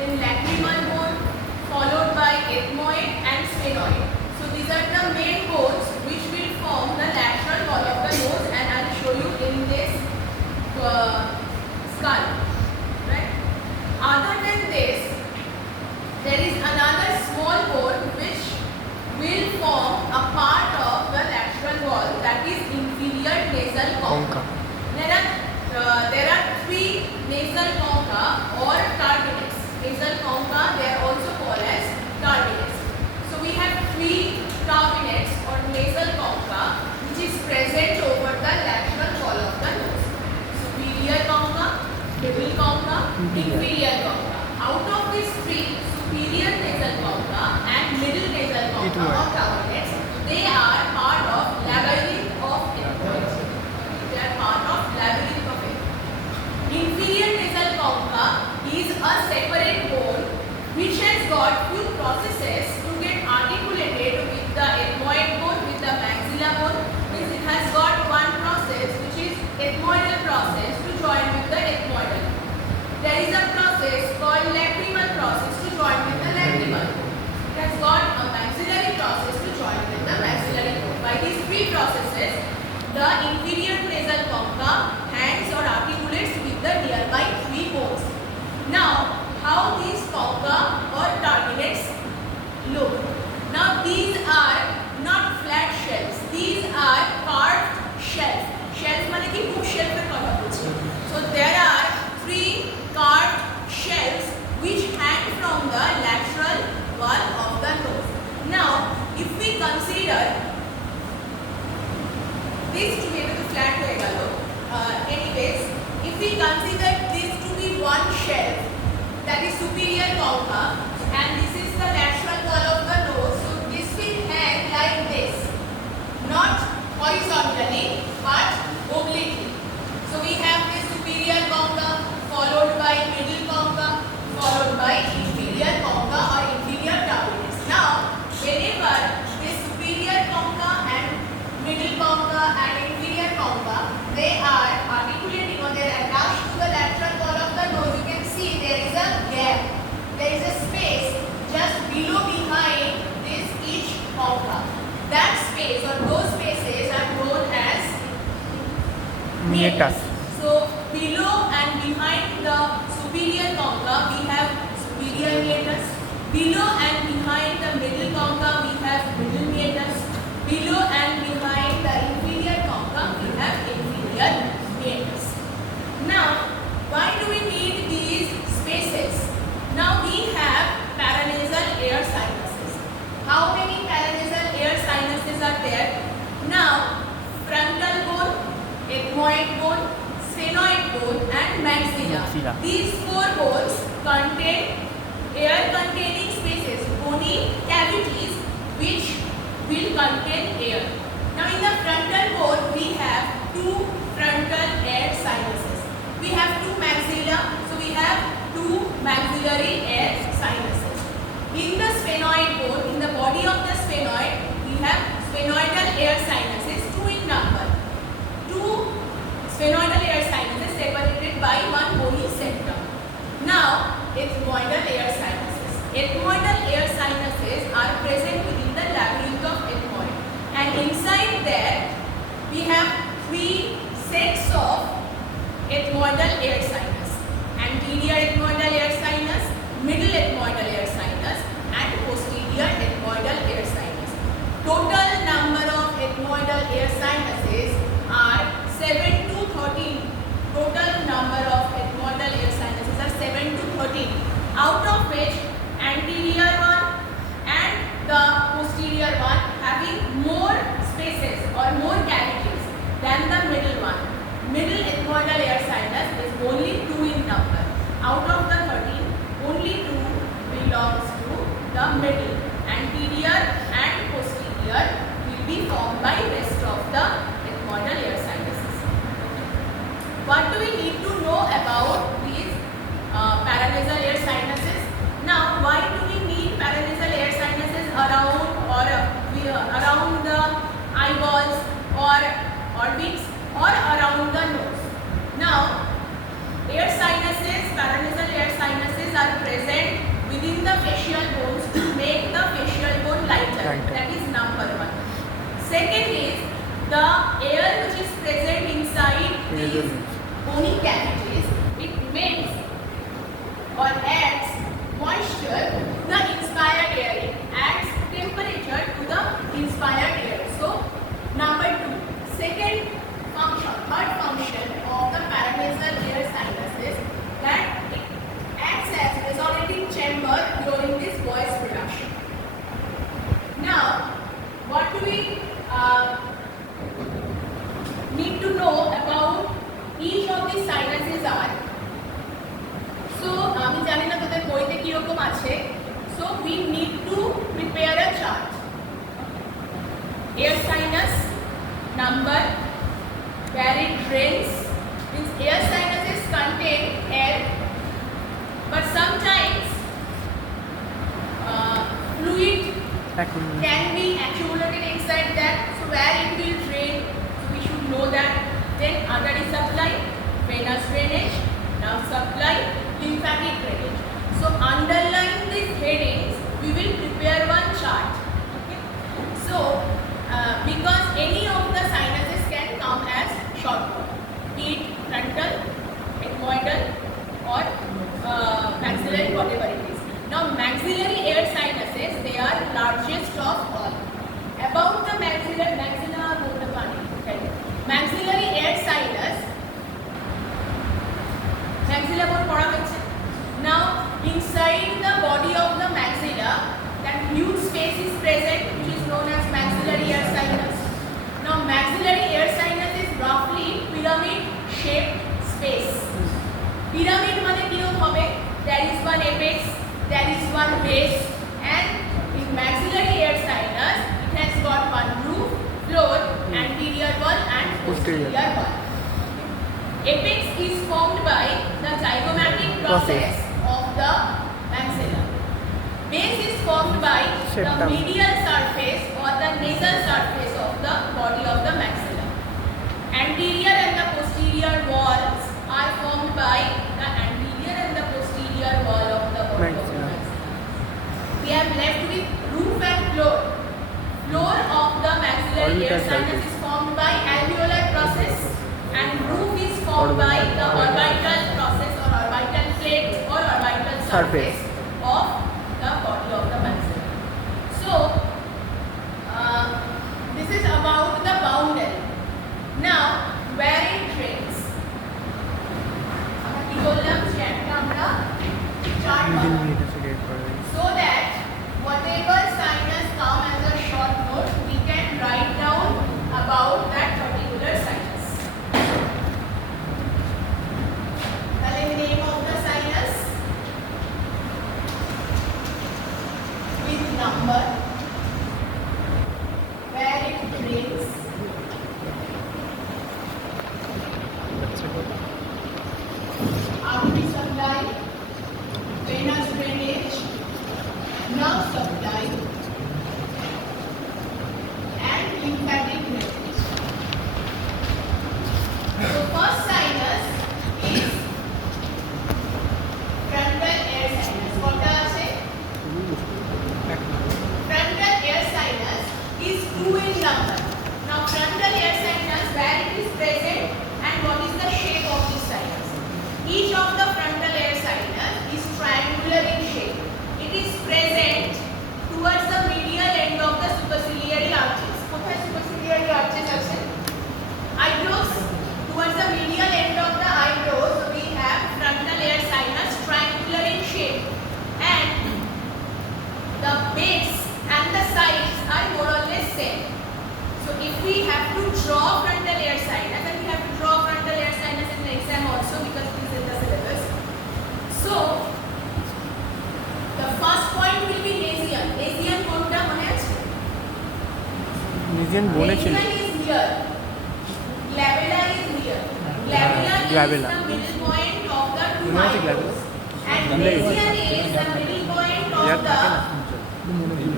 then lacrimal bone, followed by ethmoid and sphenoid. So these are the main bones which will form the lateral wall of the nose, and I will show you in this skull. Right? Other than this, there is another small bone which will form a part of the lateral wall, that is inferior nasal concha. There are three nasal concha or turbinates. Nasal concha, they are also called as turbinates. So we have three turbinates or nasal concha which is present over the lateral wall of the nose. Superior concha, middle concha, inferior concha. Out of these three, superior nasal concha and middle nasal concha or turbinates, they are part of labyrinth of ethmoid. They are part of labyrinth of ethmoid. Inferior nasal concha is a separate bone which has got few processes to get articulated with the ethmoid bone, with the maxilla bone. Means it has got one process which is ethmoidal process to join with the ethmoidal. There is a process called lacrimal process to join with the lacrimal. It has got a maxillary process to join with the maxillary bone. By these three processes, the inferior nasal concha hangs or articulates with the nearby three bones. Now, how these concha or turbinates look? Now, these are not flat shells. These are carved shells. Shells মানে কি bookshelf এর কথা বলছি. So there are three carved shells which hang from the lateral wall of the nose. Now, if we consider this to be able to flat হয়ে গেল, anyways, if we consider this to be one shell, that is superior concha, and this is the lateral wall of the nose, so this will hang like this, not horizontally but obliquely. So we have this superior concha followed by middle concha followed by inferior concha or inferior turbinates. Now, whenever this superior concha and middle concha and inferior concha, they are articulating or they are attached to the lateral wall of the nose, you can see there is a gap. There is a space just below behind this each concha. That space or those spaces are known as meatus. So below and behind the superior concha we have superior meatus. Below and behind the middle concha we have middle meatus. Below and behind the inferior concha we have inferior meatus. Now, why do we need these spaces? Now we have paranasal air sinuses. How many paranasal air sinuses are there? Now, frontal bone, ethmoid bone, sphenoid bone and maxilla. These four bones contain air containing spaces, bony cavities which will contain air. Now in the frontal bone we have two frontal air sinuses. We have two maxilla, so we have two maxillary air sinuses. In the sphenoid bone, in the body of the sphenoid, we have sphenoidal air sinuses, two in number. Two sphenoidal air sinuses separated by one bony septum. Now, ethmoidal air sinuses. Ethmoidal air sinuses are present within the labyrinth of ethmoid, and inside there we have three sets of ethmoidal air sinus: anterior ethmoidal air sinus, middle ethmoidal air sinus, and posterior ethmoidal air sinus. Total number of ethmoidal air sinuses are 7 to 13. Total number of ethmoidal air sinuses are 7 to 13, out of which anterior one and the posterior one having more spaces or more cavities than the middle one. Middle ethmoidal air sinus is only 2 in number. Out of the 13, only 2 belongs to the middle. Anterior and posterior will be formed by rest of the ethmoidal air sinuses. What do we need to know about these paranasal air sinuses? Now, why do we need paranasal air sinuses around or around the eyeballs or orbits or around the nose? Now, air sinuses, paranasal Second is the air which is present inside these bony cavities. It makes or adds moisture to the inspired air. It adds temperature to the inspired air. So number 2. Second function, third function of the paranasal air sinus is that it acts as resonating chamber during this voice production. Now, what do we need to know about each of these sinuses are? So, আমি জানি না তোদের বইতে কি রকম আছে. So, we need to prepare a chart. Air sinus, number, where it drains. Means air sinuses contain air, but sometimes fluid can be accumulated inside that. So where it will drain, so we should know that. Then artery supply, venous drainage, nerve supply, lymphatic drainage. So underline these headings, we will prepare one chart. Okay. So because any of the sinuses can come as short word, be it frontal, ethmoidal, or maxillary, whatever it is. Now maxillary air sinuses, they are largest of all. About the maxillary air sinus, maxilla bone পড়া হয়েছে. Now inside the body of the maxilla, that huge space is present which is known as maxillary air sinus. Now maxillary air sinus is roughly pyramid shaped space. Pyramid মানে কিরকম হবে? There is one apex, there is one base, and in maxillary air sinus it has got one roof, floor, anterior wall and posterior wall. Apex is formed by the zygomatic process of the maxilla. Base is formed by the medial surface or the nasal surface of the body of the maxilla. Anterior and the posterior walls are formed by the anterior and the posterior wall of the body of the maxilla. We have left with roof and floor. Floor of the maxillary air sinus is formed by alveolar process, and roof is formed by the orbital process or orbital plate or orbital surface of the body of the maxilla. So this is about the boundary. Now where it drains, আমরা কি বললাম যে একটা আমরা chart বানাবো, so that whatever sinus come as a short note, we can write down about that particular sinus. The name of the sinus with number, where it drains, artery supply, venous drainage, nerve supply, and lymphatic drainage. So first sinus is frontal air sinus. Kota ache? Frontal air sinus is 2 in number. Now frontal air sinus, where it is present and what is the shape of this sinus? Each of the frontal air sinus is triangular in shape. It is present towards the medial end of the superciliary arches. কোথায় superciliary arches আছে? Eyebrows. Towards the medial end of the eyebrows, we have frontal air sinus triangular in shape, and the base and the sides are more or less same. So if we have to draw frontal air sinus, and we have to draw frontal air sinus in the exam also because it is in the syllabus. So the first point will be Asian. Asian কোনটা মনে আছে? Asian bone ছিল. Asian is here. Glabella is here. Glabella is the middle point of the two eyebrows. And Asian is the middle point of the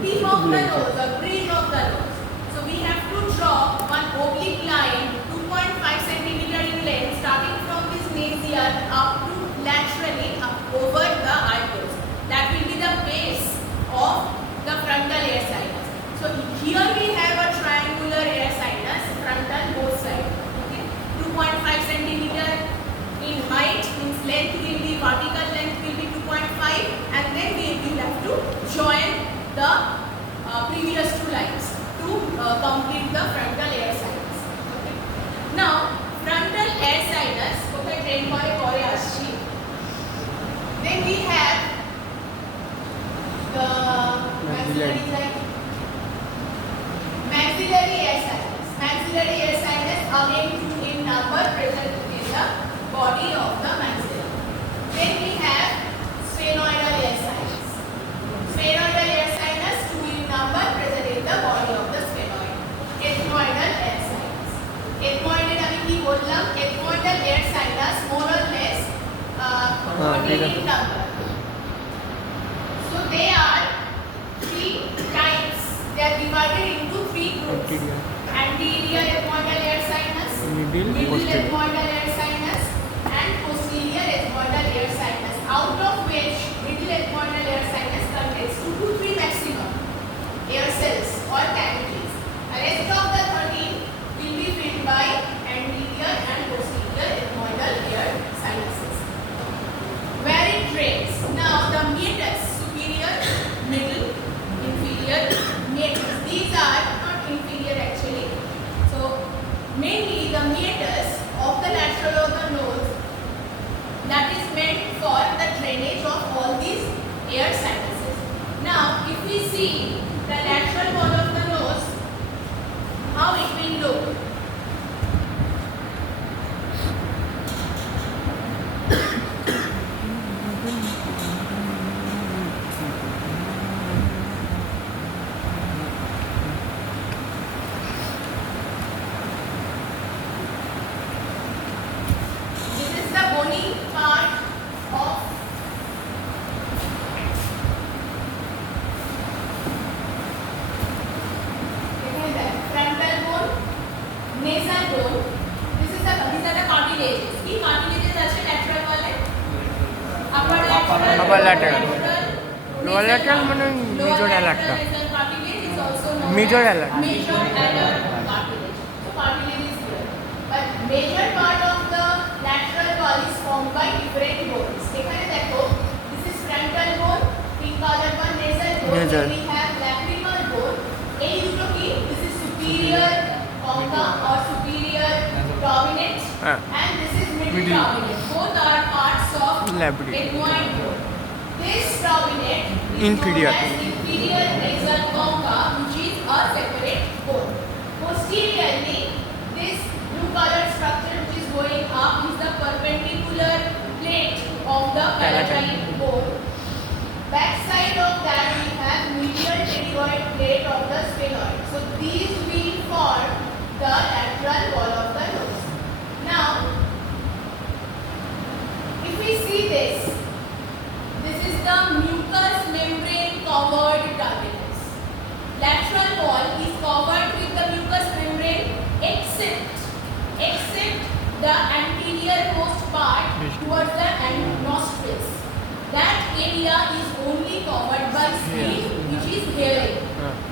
tip of the nose, the bridge of the nose. So we have to draw one oblique line 2.5 cm in length starting from this nasion up to laterally up over the eyebrows. That will be the base of the frontal air sinus. So here we have a triangular maxillary side. Maxillary air sinus. Maxillary air sinus again 2 in number present in the body of the maxilla. Then we have sphenoidal air sinus. Sphenoidal air sinus 2 in number present in the body of the sphenoid. Ethmoidal air sinus. Ethmoidal আমি কি বললাম? Ethmoidal air sinus more or less 14 in number. So they are 3 types. They are divided into 3 groups. Anterior ethmoidal air sinus, middle ethmoidal air sinus, and posterior ethmoidal air sinus. Out of which middle ethmoidal air sinus contains 2 to 3 maximum air cells or cavities. The rest of the 13 will be filled by anterior and posterior ethmoidal air sinuses. Where it drains. Now the meatus, superior, middle, inferior, meatus. These are not inferior actually. So mainly the meatus of the lateral of the nose, that is meant for the drainage of all these air sinuses. Now if we see the lateral wall of the nose, how it will look. Upper lateral. Lower lateral মানে major aorta. Major aorta. Major alar cartilage. So cartilage is here. But major part of the lateral wall is formed by different bones. এখানে দেখো, this is frontal bone, pink color one nasal bone. Then we have lacrimal bone. এই দুটো কি? This is superior concha or superior dominant, and this is middle dominant. Both are parts of ethmoid bone. This dominant is inferior. known as inferior nasal concha, which is a separate bone. Posteriorly, this blue color structure which is going up is the perpendicular plate of the palatine bone. Back side of that we have medial pterygoid plate of the sphenoid. So these will form the lateral wall of the nose. Now, if we see this is the mucous membrane covered turbinates. Lateral wall is covered with the mucous membrane except the anterior most part towards the nostrils. That area is only covered by skin, which is hairy.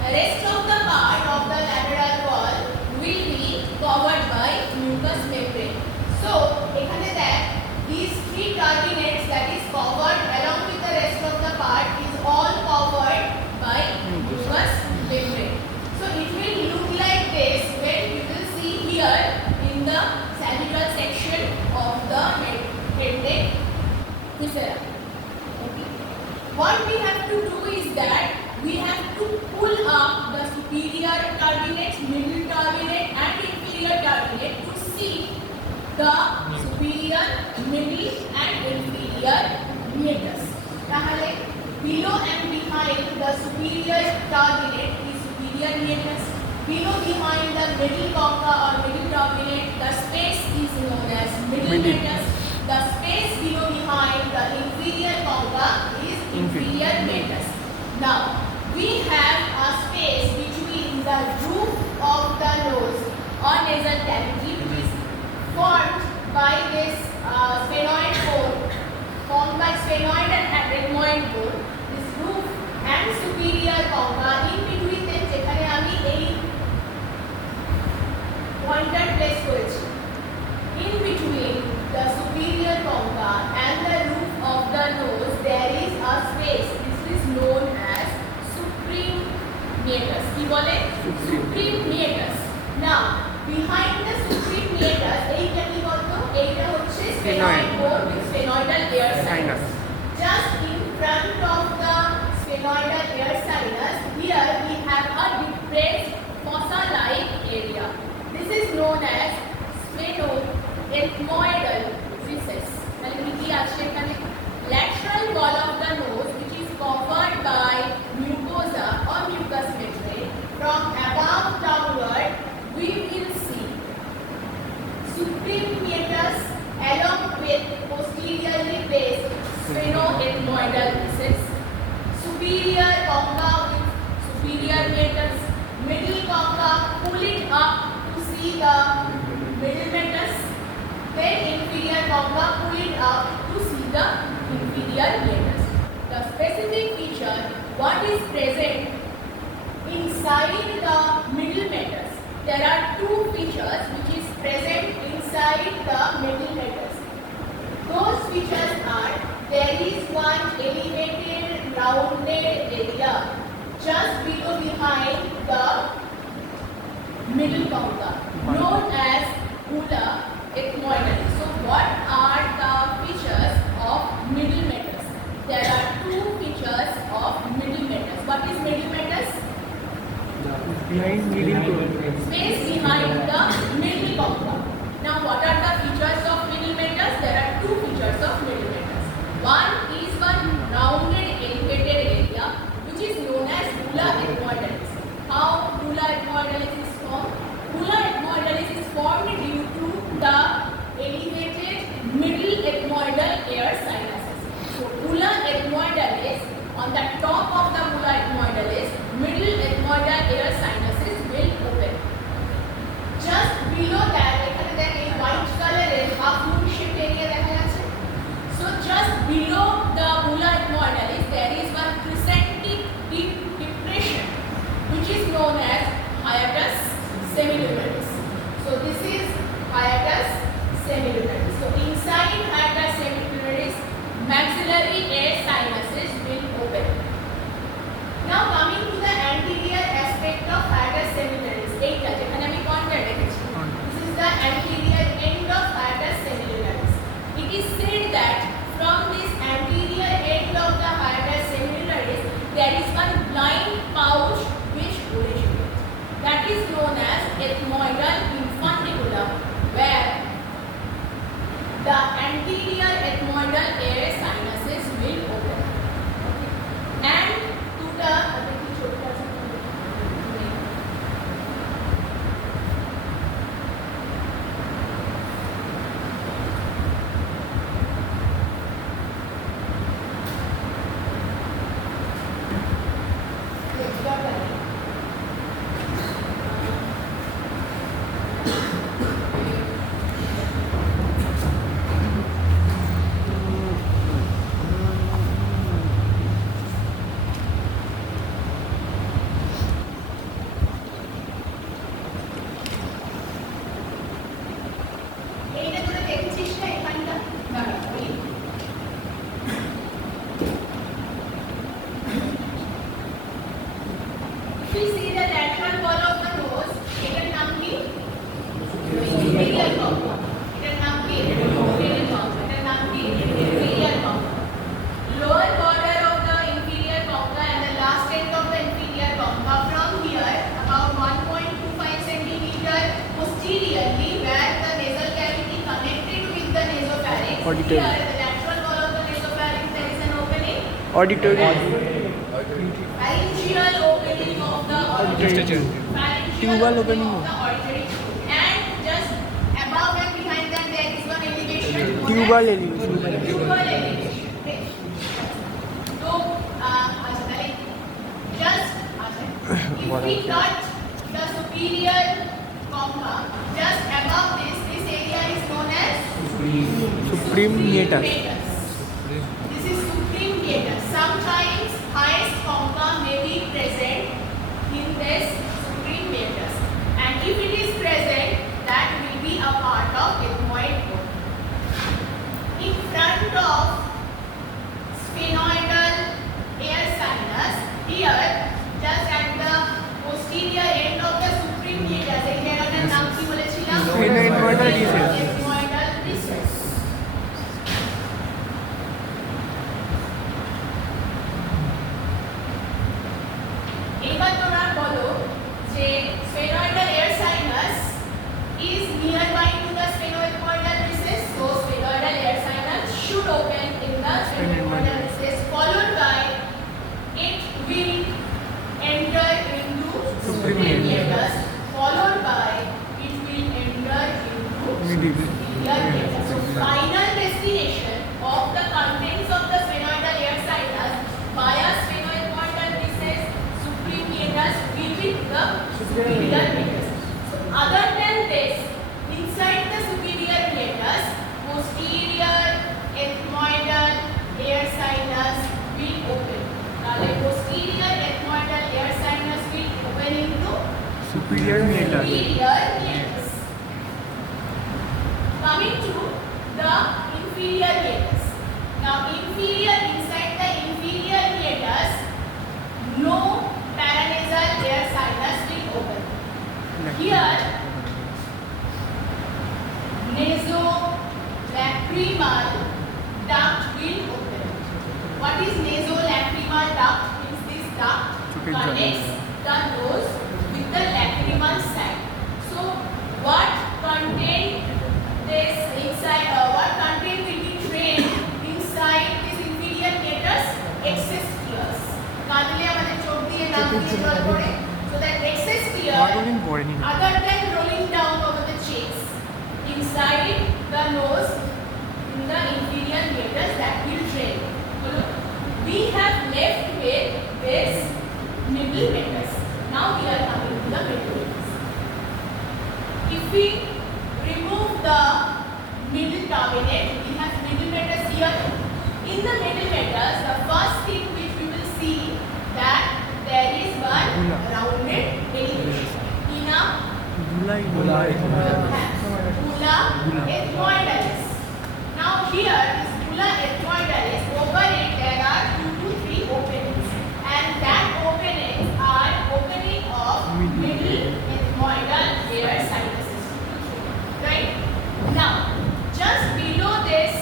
The rest of the part of the lateral wall will be covered by mucous membrane. So, ekhane that these 3 turbinates that is covered along with the rest of the part is all covered by mucous membrane. So, it will look like this when you will see here in the sagittal section of the head viscera. What we have to do is that we have to pull up the superior turbinate, middle turbinate and inferior turbinate to see the superior, middle and inferior meatus. তাহলে below and behind the superior turbinate is superior meatus. Below behind the middle concha or middle turbinate, the space is known as middle meatus. The space below behind the inferior concha is inferior meatus. Now, we have a space between the roof of the nose or nasal cavity which is formed by this sphenoid bone, formed by sphenoid and ethmoid bone. This roof and superior concha, in between them যেখানে আমি এই pointer place করেছি. In between the superior concha and the roof of the nose, there is a space. This is known as supreme meatus. কি বলে? Supreme meatus. Now, behind the supreme meatus, এইটা কি বলতো? এইটা হচ্ছে sphenoid bone with sphenoidal air sinus. Just ethmoidal recess. তাহলে কি আছে এখানে? Lateral wall of the nose which is covered by mucosa or mucous membrane. From above downward we will see supreme meatus along with posteriorly placed sphenoethmoidal recess, superior concha with superior meatus, middle concha pull it up to see the middle meatus, then inferior concha pull it up to see the inferior meatus. The specific feature what is present inside the middle meatus. There are two features which is present inside the middle meatus. Those features are there is one elevated rounded area just below behind the middle concha known as ula ethmoidalis. So what are the features of middle meatus? There are two features of middle meatus. What is middle meatus? Behind middle Space behind the middle concha. Now what are the features of middle meatus? There are two features of middle meatus. One is one rounded elevated area which is known as ula ethmoidalis. How ula ethmoidalis is formed? Ula ethmoidalis is formed due to the elevated middle ethmoidal air sinuses. So ula ethmoidalis, on the top of the ula ethmoidalis, middle ethmoidal air sinuses will open. Just below that, এখানে দেখেন এই white color এর half moon shaped area দেখা যাচ্ছে. So just below the ula ethmoidalis there is one crescentic deep depression which is known as hiatus semilunaris. So this is hiatus semilunaris. So inside hiatus semilunaris maxillary air sinuses will open. Now coming to the anterior aspect of hiatus semilunaris. এইটা যেখানে আমি কোনটা রেখেছি. This is the anterior end of hiatus semilunaris. It is said that from this anterior end of the hiatus semilunaris there is one blind pouch which originates. That is known as ethmoidal infundiculum, where the anterior ethmoidal air sinuses will open. And to the Auditory. Here, the lateral wall of the nasopharynx, there is an opening. Auditory. Pharyngeal opening of the auditory. Tubal opening. Of the auditory. And just above and behind that, there is one elevation. Tubal elevation. Tubal elevation. Okay. So, just if we cut the superior concha, just above this area is known as Supreme meatus. This is supreme meatus. Sometimes highest concha may be present in this supreme meatus, and if it is present, that will be a part of ethmoid bone. In front of sphenoidal air sinus, here just at the posterior end of the supreme meatus, এই জায়গাটার নাম কি বলেছিলাম? Sphenoethmoidal recess. Ethmoidal recess. এবার তোমরা বলো যে sphenoidal air sinus is nearby to the sphenoethmoidal recess. should open in the sphenoidal recess, followed by it will enter into supreme hiatus, followed by it will enter into superior hiatus. So final destination of the contents of the sphenoidal air sinus via sphenoidal recess, supreme hiatus will be the superior hiatus. So other than this, inside the superior hiatus, posterior ethmoidal air sinus will open. Now, the posterior ethmoidal air sinus will open into superior hiatus. superior hiatus. Coming to the inferior hiatus. Now, inside the inferior hiatus, no paranasal air sinus will open. Here, nasolacrimal duct will open. What is nasolacrimal duct? Means this duct connects the nose with the lacrimal sac. So, what content this inside? What content will be trained inside this inferior hiatus? Excess tears. কাঁদলে আমাদের চোখ দিয়ে নাক দিয়ে জল পড়ে. So that excess tear, other than rolling down over the cheeks, inside the nose, in the inferior hiatus, that will drain. We have left with this middle meatus. Now we are coming to the middle meatus. If we remove the middle turbinate, we have middle meatus here. In the middle meatus, the first thing which we will see that there is one rounded elevation. Ula ethmoidalis. Now here is ula ethmoidalis. Over it there are 2 to 3 openings, and that openings are opening of middle ethmoidal air sinuses. Right? Now, just below this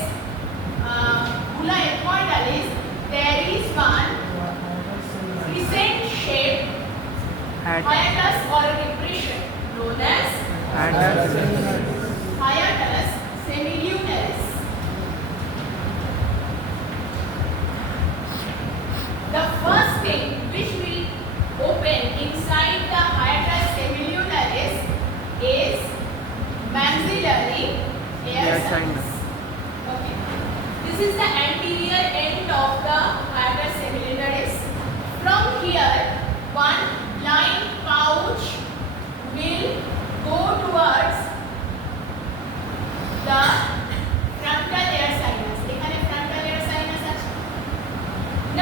ula ethmoidalis, there is one crescent shaped hiatus or depression known as hiatus semilunaris. The first thing which will open inside the hiatus semilunaris is maxillary air sinus. Okay. This is the anterior end of the hiatus semilunaris. From here, one blind pouch will go towards the frontal air sinus. এখানে frontal air sinus আছে.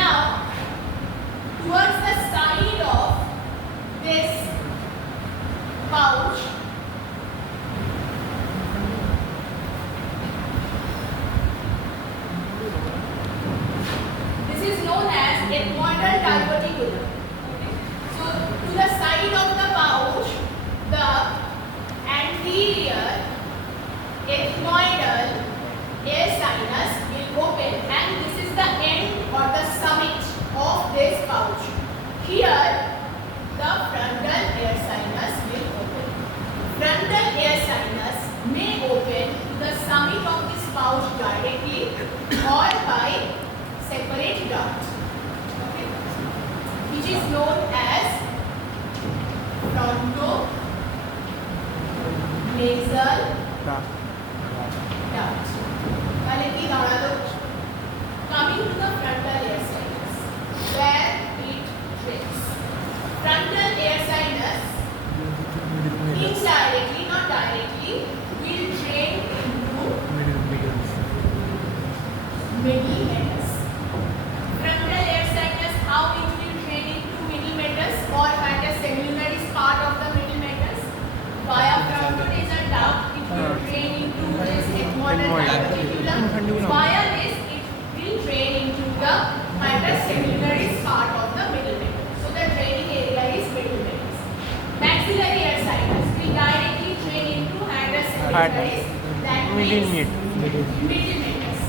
Now, towards the side of this pouch, this is known as ethmoidal diverticulum. So, to the side of the pouch, the anterior ethmoidal air sinus will open, and this is the end or the summit of this pouch. Here, the frontal air sinus will open. Frontal air sinus may open to the summit of this pouch directly or by separate duct, okay, which is known as frontonasal duct. তাহলে কি দাঁড়ালো? Coming to the frontal air sinus, where it drains. Frontal air sinus indirectly, not directly, will drain into middle meatus. Frontal air sinus, how it will drain into middle meatus or hiatus semilunaris part of the middle meatus? Via frontonasal duct, it will drain into this ethmoidal diverticulum. Via this, it will drain into the hiatus semilunaris part of the middle meatus. So the draining area is middle meatus. Maxillary air sinus will directly drain into hiatus semilunaris. That means middle meatus.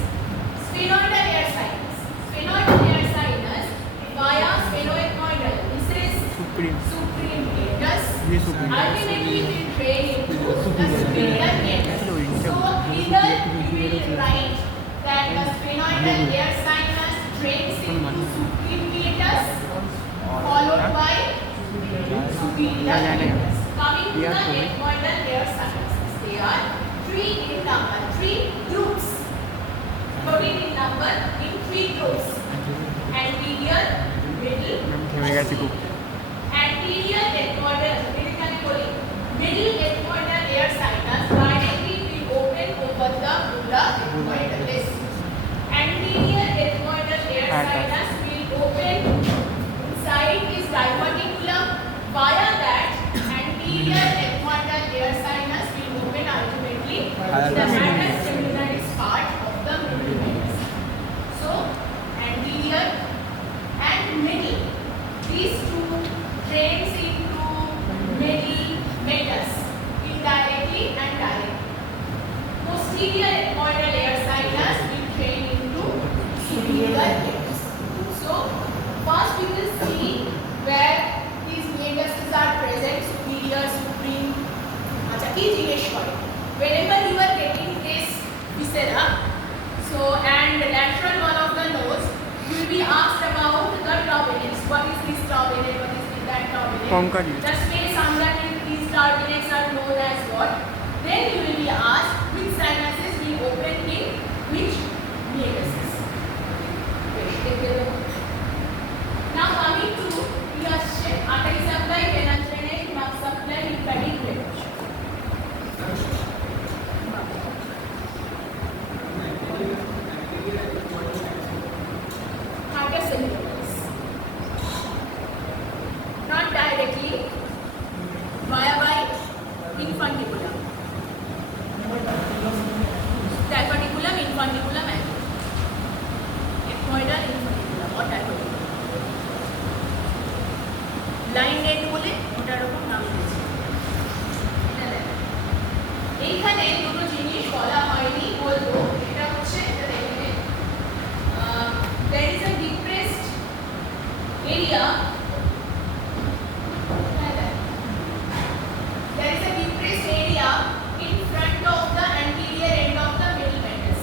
Sphenoidal air sinus. Sphenoidal air sinus via sphenoethmoidal. This is supreme hiatus. Ultimately will drain into the superior hiatus. So either we will write that the ethmoidal air sinus drains into supreme meatus, followed by superior meatus. Coming to the ethmoidal air sinuses, they are three in number, three groups. 13 in number in three groups. Anterior, middle, anterior ethmoidal, middle ethmoidal air sinus directly will open over the bulla ethmoidalis. Anterior ethmoidal air sinus will open inside this diverticulum. Via that, anterior ethmoidal air sinus will open ultimately the sinus terminalis part of the middle meatus. So, anterior and middle, these two drains into middle meatus indirectly and directly. Posterior ethmoidal air sinus will drain into superior meatus. So, first we will see where these meatuses are present, superior, supreme. Acha ki jinesh kore. Whenever you are getting this viscera, so and the lateral wall of the nose, you will be asked about the turbinates. What is this turbinate? What is that turbinate? Concavi. The space under these turbinates are known as what? Then you will be asked which sinuses will open in which meatuses. Now coming to question, artery supply, venous drainage, nerve supply, lymphatic drainage. Not directly, via infundiculum. Diverticulum, infundiculum, and ethmoidal infundiculum or diverticulum. Line net বলে ওটার উপর নাম দিয়েছে। এইখানে দুটো জিনিস বলা হয়নি বলবো, এটা হচ্ছে দেখবেন there is a depressed area, there is a depressed area in front of the anterior end of the middle meatus.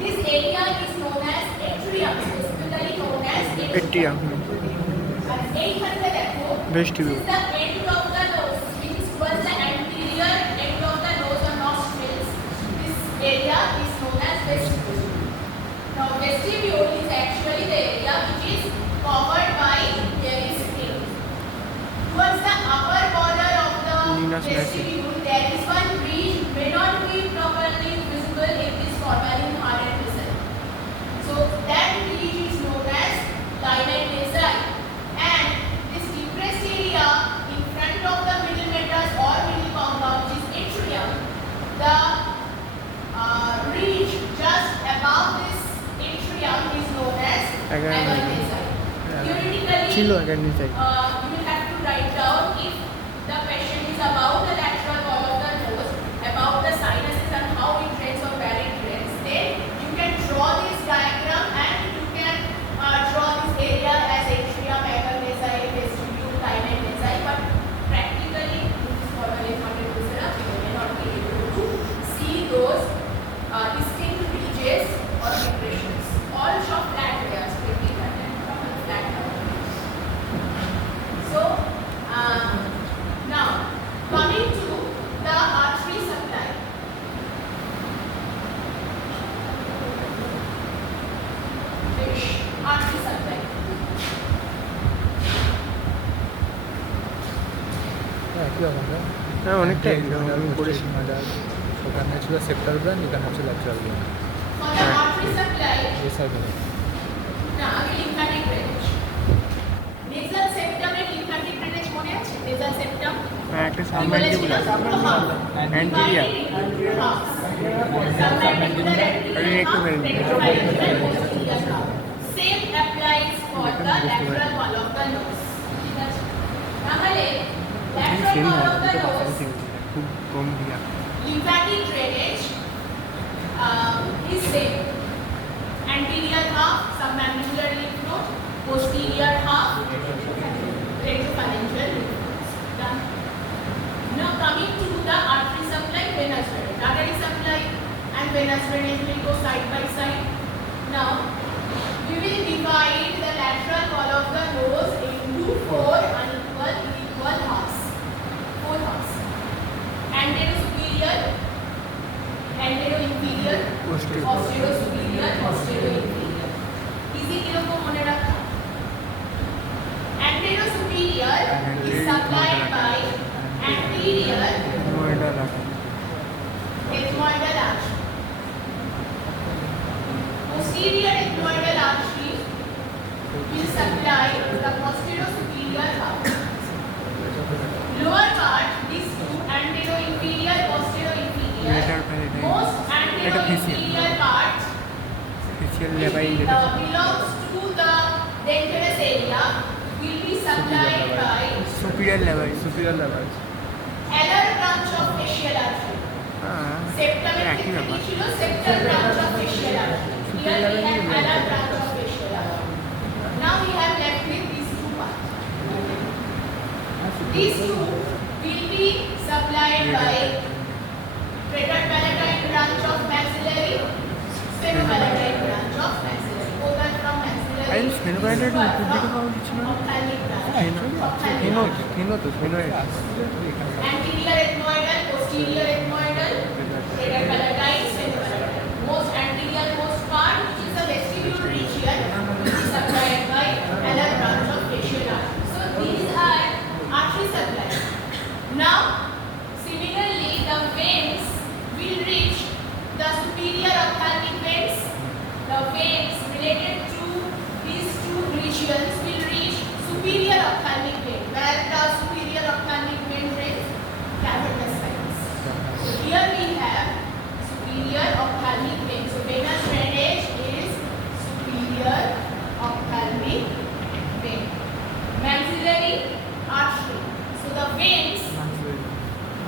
This area is known as atrium, specifically known as atrium. এইখানে দেখো, vestibule. this is the end of the nose, which is towards the anterior end of the nose or nostrils. This area is known as vestibule. Now vestibule is actually the area which is covered by hairy skin. Towards the upper border of the vestibule, there is one ridge may not be properly visible if it is formalin hardened vessel. So that ridge is known as linea nasi. And this depressed area in front of the middle meatus or middle concha, which is atrium, the ridge just above this atrium is known as aganesi. Theoretically, you will have to write down if the question is about the lateral wall of the nose, about the sinuses and how it drains or where it drains. Then you can draw this diagram and you can draw this area as atrium, aganesi, vestibule, linea nasi. But practically, this is for a lymphatic viscera, we may not be able to see those distinct ridges or depressions. All show flat layers, pretty flat layers. So, now coming to the artery supply. Artery supply. হ্যাঁ অনেকটা আমি করেছি মাজার ওখানে ছিল septal branch এখানে হচ্ছে lateral branch For the artery supply, এই সাইডে now lymphatic drainage. Nasal septum and lymphatic drainage মনে আছে? Nasal septum. হ্যাঁ একটা submandibular anterior Same applies for the lateral wall of the nose. ঠিক আছে? তাহলে lateral wall of the nose, খুব কম দিয়া lymphatic drainage is same. Anterior half, submandibular lymph node, posterior half, retropharyngeal lymph nodes. Done. Now coming to the artery supply, venous drainage. Artery supply and venous venous drainage will go side by side. Now we will divide the lateral wall of the nose into four unequal halves. Four halves. Anterior superior, anterior inferior, posterior superior, posterior inferior. Easy কিরকম মনে রাখা? Anterior superior is supplied by anterior ethmoidal artery. Posterior ethmoidal artery will supply the posterior superior half. Lower part, these two, anterior inferior, posterior inferior. Most anterior inferior part belongs to the dentatus area, will be supplied by superior level. alar branch of facial artery. Septum একই ব্যাপার। ছিল septal branch of facial artery. Here we have alar branch of facial artery. Now we have left with these two parts. These two will be supplied by preterpalatine branch of maxillary, sphenopalatine branch of maxillary. Both are from maxillary. And sphenopalatine Both are উপর দিকে from পাওয়া যাচ্ছিল না? ophthalmic branch. Anterior ethmoidal, posterior ethmoidal, preterpalatine, sphenopalatine. Most anterior most part, which is the vestibule region, is supplied by alar branch of facial artery. So these are artery supplies. Now, similarly, the veins will reach the superior ophthalmic veins. The veins related to these two regions will reach superior ophthalmic vein. Where the superior ophthalmic vein is cavernous veins. So here we have superior ophthalmic vein. So venous drainage is superior ophthalmic vein. Maxillary artery. So the veins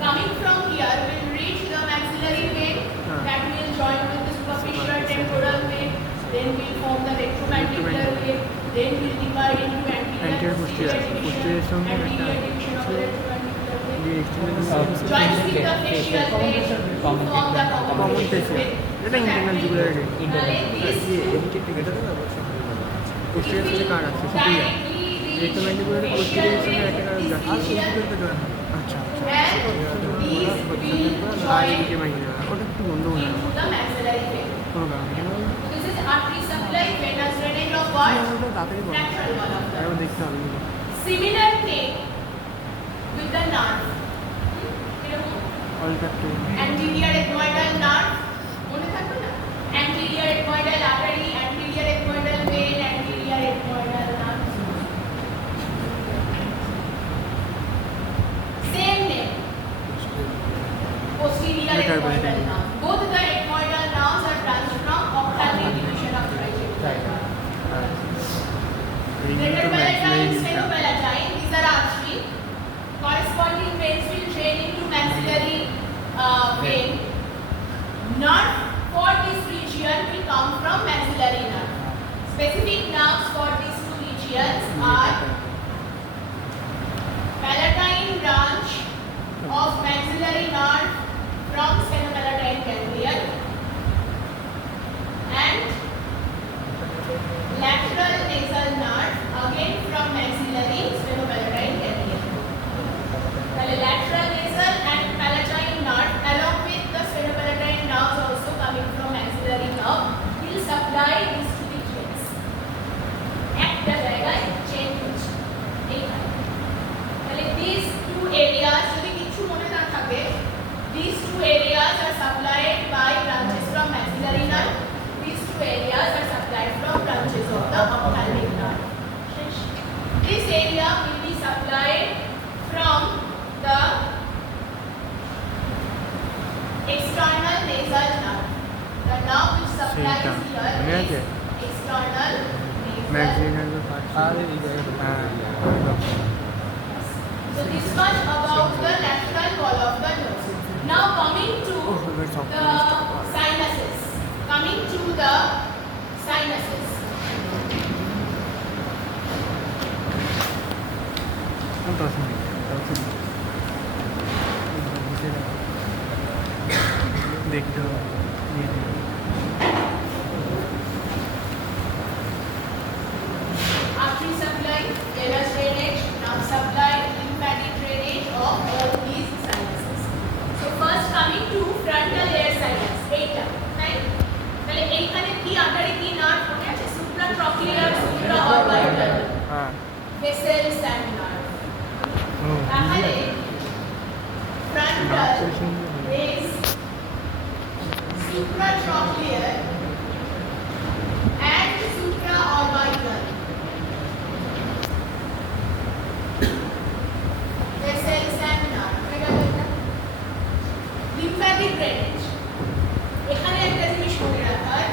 coming from here will reach the maxillary vein that will join with the superficial temporal vein, then will form the retromandibular vein, then will divide into anterior posterior division, anterior division of the retromandibular vein. Joins with the facial vein to form the common facial vein. এটা internal jugular posterior থেকে কার আছে superior recommendable posterior সঙ্গে একটা আচ্ছা আর এদিকে মাইনা ওটা একটু বন্ধ হয়ে গেল কোনো কারণে কেন This is artery supply, venous drainage of what? ওটা তাড়াতাড়ি বলো Lateral wall of the. আরেকবার দেখতে হবে Similar thing with the nerve. অল্প একটু Anterior ethmoidal nerve. মনে থাকবে না? Anterior ethmoidal artery, anterior ethmoidal vein, anterior ethmoidal nerve. Same name. Posterior ethmoidal nerve. Both the ethmoidal nerves are branched from ophthalmic division of right. Preterpalatine, sphenopalatine, these are artery. Corresponding veins will drain into maxillary vein. Nerve for this region will come from maxillary nerve. Specific nerves for these two regions are palatine branch of maxillary nerve from sphenopalatine ganglion and lateral nasal nerve again from maxillary sphenopalatine ganglion. The lateral nasal and palatine nerve along with the sphenopalatine nerves also coming from maxillary nerve will supply these two regions. একটা জায়গায় change হচ্ছে এইখানে তাহলে these two areas যদি কিছু মনে না থাকে these two areas are supplied by branches from maxillary nerve. These two areas are supplied from branches of the ophthalmic nerve. This area will be supplied from the external nasal nerve. The nerve which supplies here is external nasal. Maximum আর এই জায়গাটা So this much about the lateral wall of the nose. Now coming to the sinuses. Coming to the sinuses. দেখতে হবে line, venous drainage, now supply lymphatic drainage of all these sinuses. So first coming to frontal air sinus, এইটা তাই তাহলে এইখানে কি আকারে কি nerve মনে আছে supratrochlear supraorbital হ্যাঁ vessels and nerve তাহলে frontal is supratrochlear and supraorbital vessels and nerve lymphatic drainage এখানে একটা জিনিস মনে রাখার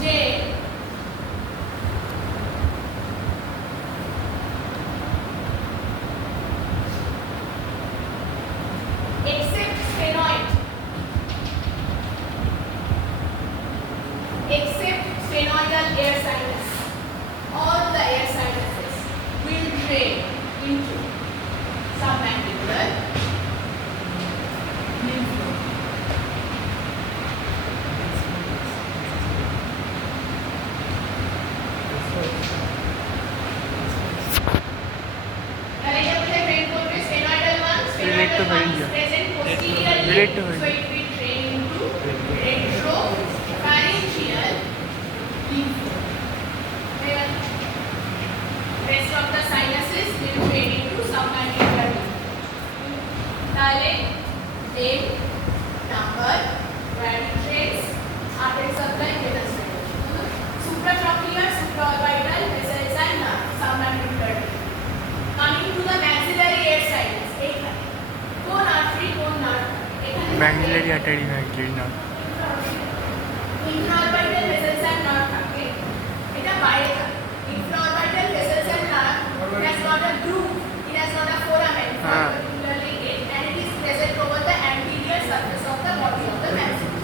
যে except sphenoid except sphenoidal air sinus all the air sinuses will drain into submandibular lymph node. তাহলে এটা কোথায় ট্রেন করবে sphenoidal one Relate to sphenoidal one is India. present posteriorly Relate to so India. it will train into retropharyngeal lymph node. Clear? Rest of the sinuses will train into submandibular lymph node. তাহলে name, number, where it trains, artery supply, venous drainage. Supratrochlear, supraorbital, vessels and nerve, submandibular lymph node. Coming to the maxillary air sinus, এইখানে কোন artery কোন nerve এখানে maxillary artery maxillary nerve intraorbital vessels and nerve থাকে এটা বাইরে থাকে intraorbital vessels and nerve it has got a groove it has got a foramen particularly it and it is present over the anterior surface of the body of the maxilla.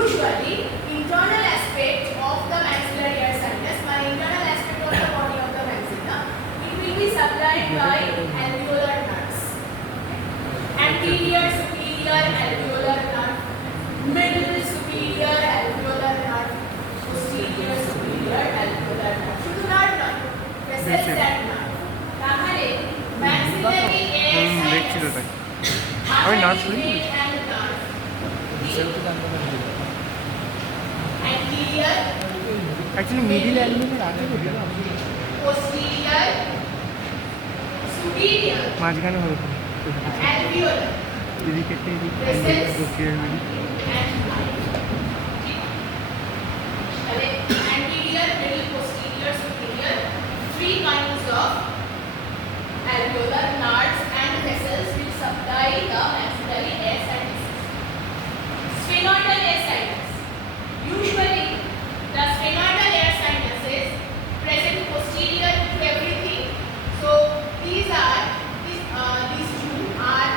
Usually internal aspect of the maxillary air sinus or internal aspect of the body of the maxilla it will be supplied by alveolar nerves. Anterior superior alveolar nerve, middle superior alveolar nerve, posterior superior alveolar nerve. শুধু nerve নয়, vessels and nerve. তাহলে maxillary air দেখছিল sinus, তাই আমি nerve শুনি artery and nerve. সেটা জানতে পারি Anterior, অ্যাকচুয়ালি মিডিল অ্যালবিনের আগে কোথায় posterior, superior, মাঝখানে হতো alveolar এদিকে একটা এদিকে Vessels. posterior middle and nerve. তাহলে anterior, middle, posterior, superior, three kinds of alveolar nerves and vessels will supply the maxillary air sinus. Sphenoidal air sinus. Usually, the sphenoidal air sinus is present posterior to everything. So these two are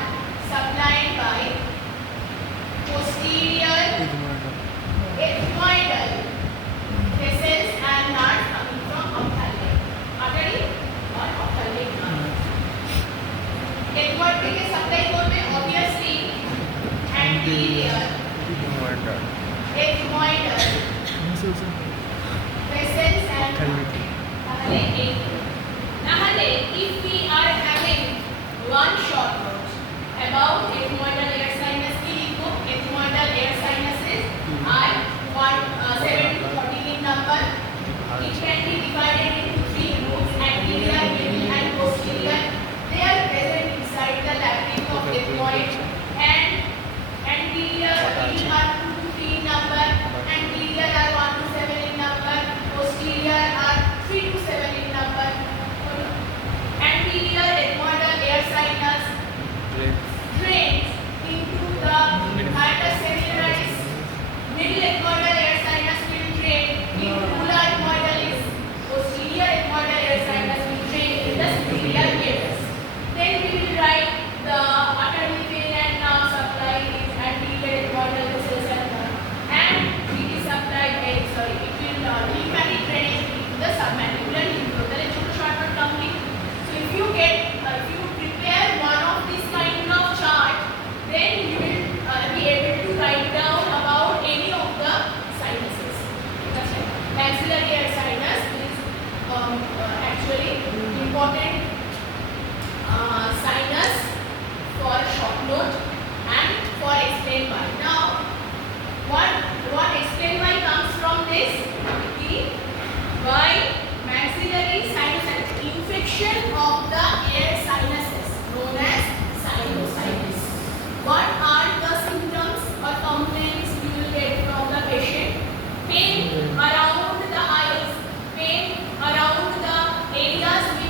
supplied by posterior ethmoidal vessels and nerves coming from ophthalmic artery or ophthalmic nerve. Ethmoid থেকে supply করবে obviously anterior ethmoidal vessels and nerve. তাহলে if we are having one short note about ethmoidal air sinus কি লিখবো ethmoidal air sinuses are 7 to 14 in number. It can be divided into three groups anterior, middle and posterior. They are present inside the labyrinth of ethmoid and anterior middle are 2 to 3 in number, anterior are 1 to 7 in number, posterior are 3 to 7 in number. Anterior ethmoidal air sinus drains into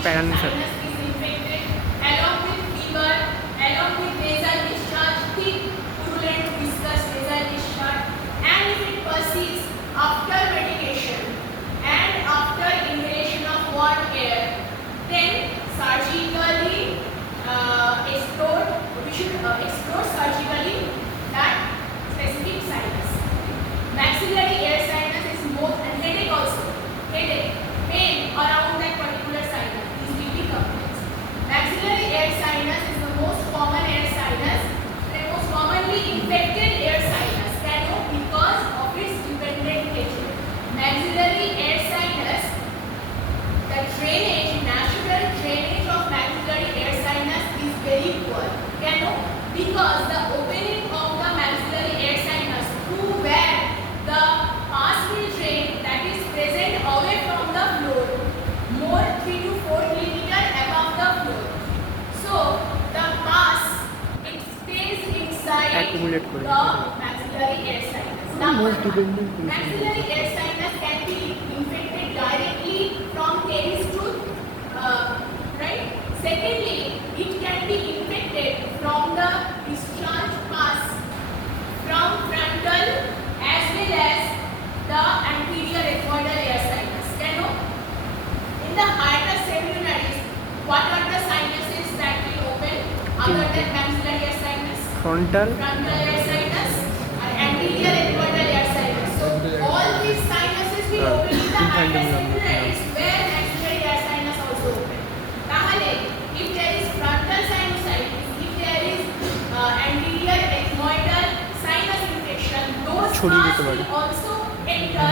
প্যারানিসার sinus is infected along with fever, along with nasal discharge, thick, purulent, viscous nasal discharge, and if it persists after medication and after inhalation of warm air, then surgically explore. We should explore surgically that specific sinus. Maxillary air sinus is most, and headache also. Headache, pain around that particular sinus is really complex. Maxillary air sinus is the most common air sinus, the most commonly infected air sinus. Because of its dependent nature. Maxillary air sinus, the drainage, natural drainage of maxillary air sinus is very poor. Because the opening of the maxillary air sinus through where the pus will drain, that is present away from the floor, more 3 to 4 millimeter above the floor. So the pus, it stays inside Accumulate the করে। maxillary air sinus. Most dependent nature. Maxillary air sinus can be infected directly from caries tooth, right? Secondly, it can be infected from the discharge pus from frontal as well as the anterior ethmoidal air sinus. In the hiatus seminolaris, what are the sinuses that will open other than maxillary air sinus? Frontal Frontal air sinus and anterior ethmoidal air sinus. So all these sinuses will open in the hiatus seminolaris where maxillary air sinus also open. Tahale, if there is frontal sinusitis, if there is anterior ethmoidal sinus infection, those ছড়িয়ে pus যেতে পারে। will also enter